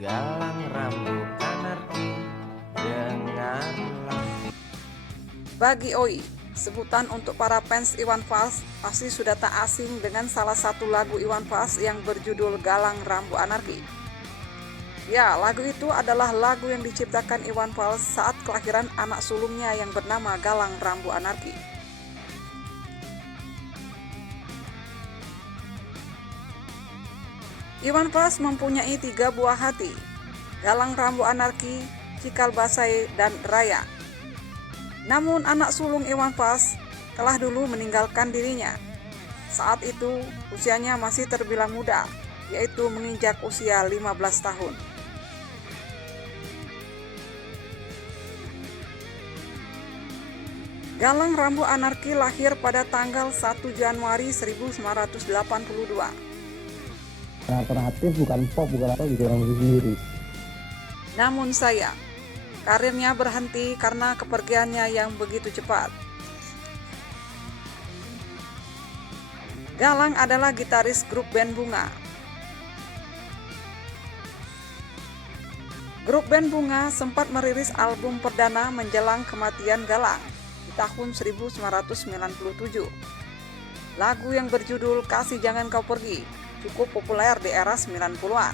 Galang rambut anarki, dengarlah. Bagi Oi, sebutan untuk para fans Iwan Fals pasti sudah tak asing dengan salah satu lagu Iwan Fals yang berjudul Galang Rambu Anarki. Ya, lagu itu adalah lagu yang diciptakan Iwan Fals saat kelahiran anak sulungnya yang bernama Galang Rambu Anarki. Iwan Fals mempunyai 3 buah hati, Galang Rambu Anarki, Cikal Basai, dan Raya. Namun anak sulung Iwan Fals telah dulu meninggalkan dirinya. Saat itu usianya masih terbilang muda, yaitu menginjak usia 15 tahun. Galang Rambu Anarki lahir pada tanggal 1 Januari 1982. Alternatif, bukan pop, bukan apa gitu, orang sendiri. Namun sayang, karirnya berhenti karena kepergiannya yang begitu cepat. Galang adalah gitaris grup band Bunga. Grup band Bunga sempat merilis album perdana menjelang kematian Galang di tahun 1997. Lagu yang berjudul Kasih Jangan Kau Pergi cukup populer di era 90-an.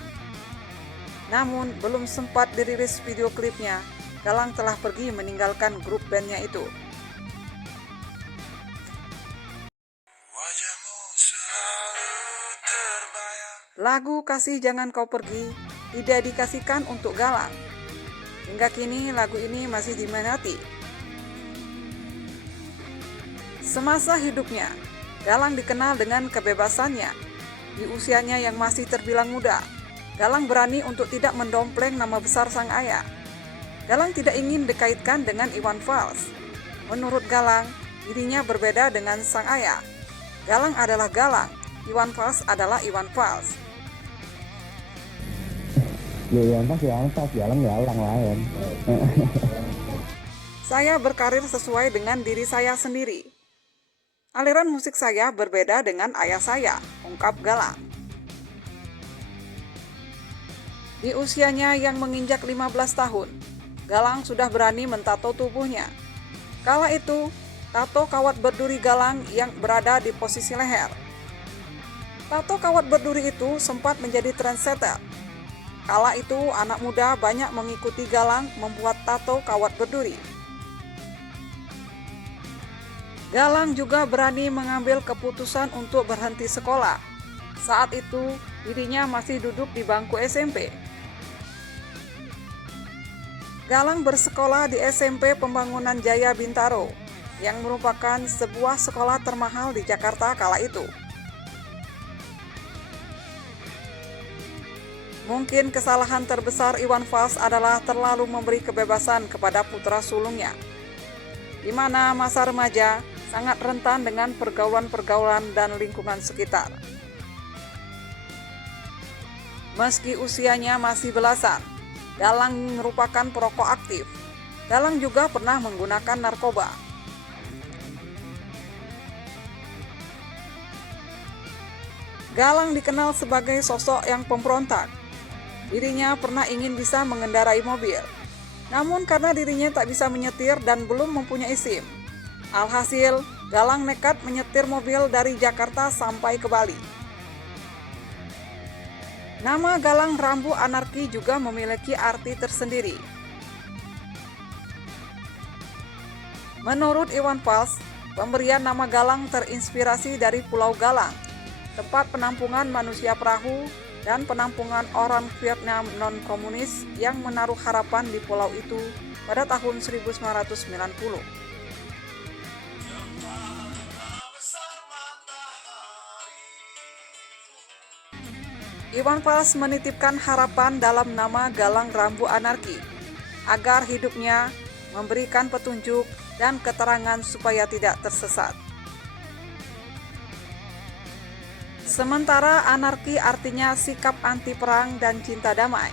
Namun belum sempat dirilis video klipnya, Galang telah pergi meninggalkan grup bandnya itu. Lagu Kasih Jangan Kau Pergi didedikasikan untuk Galang. Hingga kini lagu ini masih diminati. Semasa hidupnya, Galang dikenal dengan kebebasannya. Di usianya yang masih terbilang muda, Galang berani untuk tidak mendompleng nama besar sang ayah. Galang tidak ingin dikaitkan dengan Iwan Fals. Menurut Galang, dirinya berbeda dengan sang ayah. Galang adalah Galang, Iwan Fals adalah Iwan Fals. Yang pas, Galang lain. Saya berkarir sesuai dengan diri saya sendiri. Aliran musik saya berbeda dengan ayah saya, ungkap Galang. Di usianya yang menginjak 15 tahun, Galang sudah berani mentato tubuhnya. Kala itu, tato kawat berduri Galang yang berada di posisi leher. Tato kawat berduri itu sempat menjadi trendsetter. Kala itu, anak muda banyak mengikuti Galang membuat tato kawat berduri. Galang juga berani mengambil keputusan untuk berhenti sekolah. Saat itu, dirinya masih duduk di bangku SMP. Galang bersekolah di SMP Pembangunan Jaya Bintaro, yang merupakan sebuah sekolah termahal di Jakarta kala itu. Mungkin kesalahan terbesar Iwan Fals adalah terlalu memberi kebebasan kepada putra sulungnya, di mana masa remaja sangat rentan dengan pergaulan-pergaulan dan lingkungan sekitar. Meski usianya masih belasan, Galang merupakan perokok aktif. Galang juga pernah menggunakan narkoba. Galang dikenal sebagai sosok yang pemberontak. Dirinya pernah ingin bisa mengendarai mobil, namun karena dirinya tak bisa menyetir dan belum mempunyai SIM. Alhasil, Galang nekat menyetir mobil dari Jakarta sampai ke Bali. Nama Galang Rambu Anarki juga memiliki arti tersendiri. Menurut Iwan Fals, pemberian nama Galang terinspirasi dari Pulau Galang, tempat penampungan manusia perahu dan penampungan orang Vietnam non-komunis yang menaruh harapan di pulau itu pada tahun 1990. Iwan Fals menitipkan harapan dalam nama Galang Rambu Anarki, agar hidupnya memberikan petunjuk dan keterangan supaya tidak tersesat. Sementara anarki artinya sikap anti perang dan cinta damai.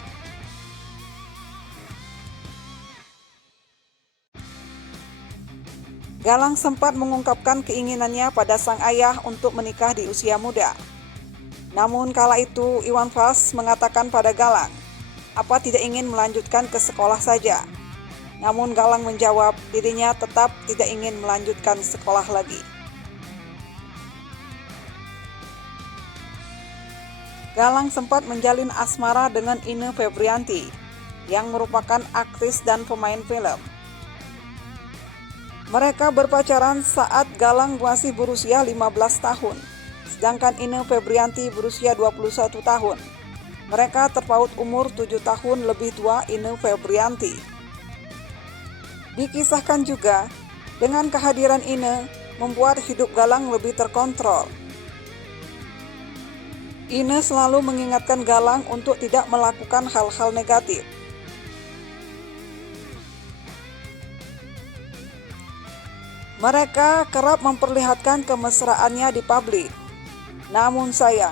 Galang sempat mengungkapkan keinginannya pada sang ayah untuk menikah di usia muda. Namun kala itu Iwan Fals mengatakan pada Galang, apa tidak ingin melanjutkan ke sekolah saja. Namun Galang menjawab dirinya tetap tidak ingin melanjutkan sekolah lagi. Galang sempat menjalin asmara dengan Ine Febrianti yang merupakan aktris dan pemain film. Mereka berpacaran saat Galang masih berusia 15 tahun, sedangkan Ine Febrianti berusia 21 tahun. Mereka terpaut umur 7 tahun lebih tua Ine Febrianti. Dikisahkan juga, dengan kehadiran Ine membuat hidup Galang lebih terkontrol. Ine selalu mengingatkan Galang untuk tidak melakukan hal-hal negatif. Mereka kerap memperlihatkan kemesraannya di publik. Namun sayang,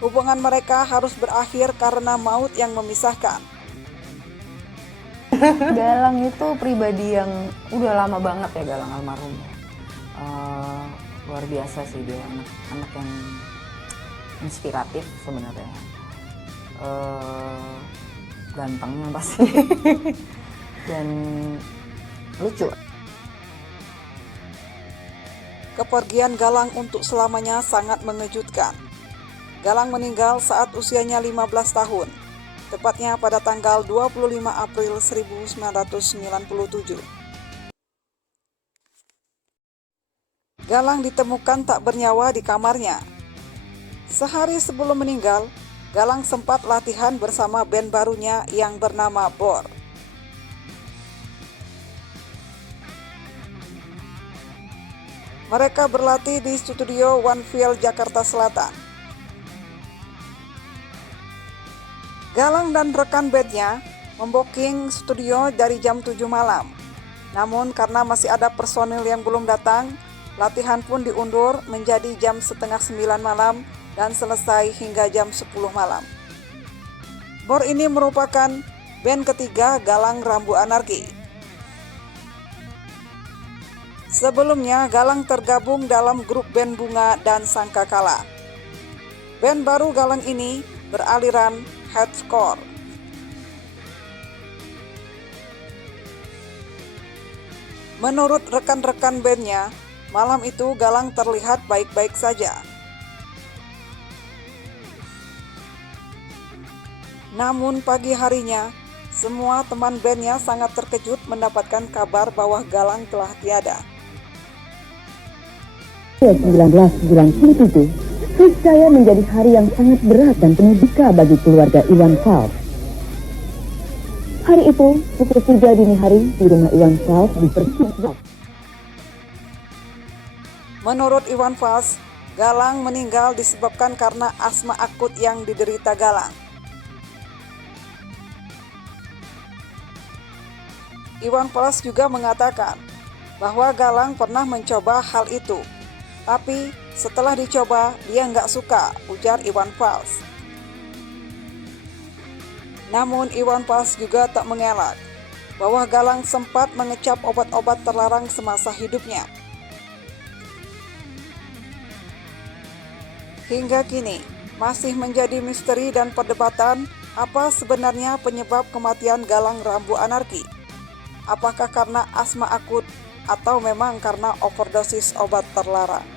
hubungan mereka harus berakhir karena maut yang memisahkan. Galang itu pribadi yang udah lama banget ya, Galang almarhum. Luar biasa sih dia, anak yang inspiratif sebenarnya. Gantengnya pasti dan lucu. Kepergian Galang untuk selamanya sangat mengejutkan. Galang meninggal saat usianya 15 tahun, tepatnya pada tanggal 25 April 1997. Galang ditemukan tak bernyawa di kamarnya. Sehari sebelum meninggal, Galang sempat latihan bersama band barunya yang bernama Bor. Mereka berlatih di studio Onefield, Jakarta Selatan. Galang dan rekan bandnya membooking studio dari jam 7 malam. Namun karena masih ada personil yang belum datang, latihan pun diundur menjadi jam setengah 9 malam dan selesai hingga jam 10 malam. Bor ini merupakan band ketiga Galang Rambu Anarki. Sebelumnya Galang tergabung dalam grup band Bunga dan Sangkakala. Band baru Galang ini beraliran hardcore. Menurut rekan-rekan bandnya, malam itu Galang terlihat baik-baik saja. Namun pagi harinya, semua teman bandnya sangat terkejut mendapatkan kabar bahwa Galang telah tiada. 1997, niscaya menjadi hari yang sangat berat dan penuh duka bagi keluarga Iwan Fals. Hari itu, pukul 3 dini hari di rumah Iwan Fals di Persib. Menurut Iwan Fals, Galang meninggal disebabkan karena asma akut yang diderita Galang. Iwan Fals juga mengatakan bahwa Galang pernah mencoba hal itu, tapi setelah dicoba dia nggak suka, ujar Iwan Fals. Namun Iwan Fals juga tak mengelak bahwa Galang sempat mengecap obat-obat terlarang semasa hidupnya. Hingga kini masih menjadi misteri dan perdebatan apa sebenarnya penyebab kematian Galang Rambu Anarki. Apakah karena asma akut atau memang karena overdosis obat terlarang?